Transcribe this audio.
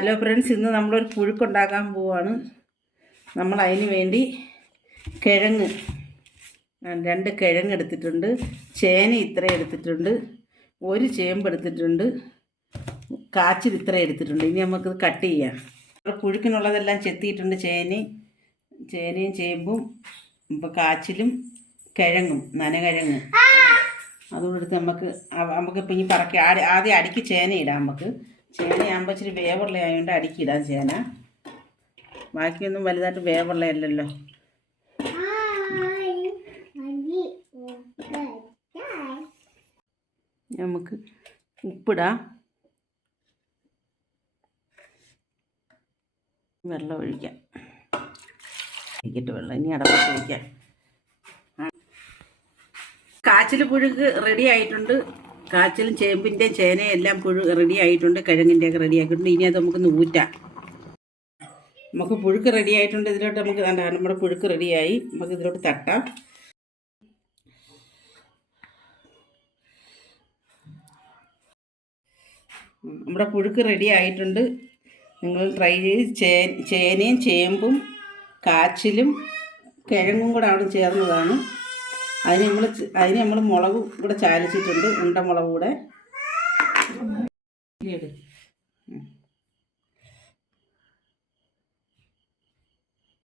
Hello friends, ഇന്ന് നമ്മളൊരു പുഴുക്കുണ്ടാക്കാൻ പോവാണ്. നമ്മൾ അതിന് വേണ്ടി കിഴങ്ങ് 2 കിഴങ്ങ് എടുത്തിട്ടുണ്ട്, ചേന ഇത്ര എടുത്തിട്ടുണ്ട്, 1 ചേമ്പ് എടുത്തിട്ടുണ്ട്, കാച്ചിൽ ഇത്ര എടുത്തിട്ടുണ്ട്. ഇനി നമുക്കിത് കട്ട് ചെയ്യാം. പുഴുക്കിനുള്ളതെല്ലാം ചെത്തിയിട്ടുണ്ട്. ചേനയും ചേമ്പും ഇപ്പോൾ കാച്ചിലും കിഴങ്ങും നനകിഴങ്ങ് അതുകൊണ്ട് എടുത്ത് നമുക്കിപ്പോൾ ഇനി പറക്കി ആദ്യം അടിക്ക് ചേന ഇടാം. ചേനയാകുമ്പോൾ ഇച്ചിരി വേവുള്ള ആയതുകൊണ്ട് അടിക്കിടാം ചേന. ബാക്കിയൊന്നും വലുതായിട്ട് വേവുള്ളതല്ലല്ലോ. നമുക്ക് ഉപ്പിടാം, വെള്ളം ഒഴിക്കാം. വെള്ളം ഇനി അടപ്പത്ത് വയ്ക്കാം. കാച്ചിൽ പുഴുക്ക് റെഡി ആയിട്ടുണ്ട്. കാച്ചിലും ചേമ്പിൻ്റെ ചേനയും എല്ലാം റെഡി ആയിട്ടുണ്ട്. കിഴങ്ങിൻ്റെയൊക്കെ റെഡി ആയിട്ടുണ്ട്. ഇനി അത് നമുക്ക് ഊറ്റാം. നമുക്ക് പുഴുക്ക് റെഡി ആയിട്ടുണ്ട്. ഇതിലോട്ട് നമുക്ക് നമ്മുടെ പുഴുക്ക് റെഡിയായി. നമുക്ക് ഇതിലോട്ട് തട്ടാം. നമ്മുടെ പുഴുക്ക് റെഡി ആയിട്ടുണ്ട്. നിങ്ങൾ ട്രൈ ചെയ്ത് ചേനയും ചേമ്പും കാച്ചിലും കിഴങ്ങും കൂടെ അവിടെ ചേർന്നതാണ്. അതിന് നമ്മൾ മുളക് കൂടെ ചാലിച്ചിട്ടുണ്ട്, ഉണ്ടമുളക് കൂടെ.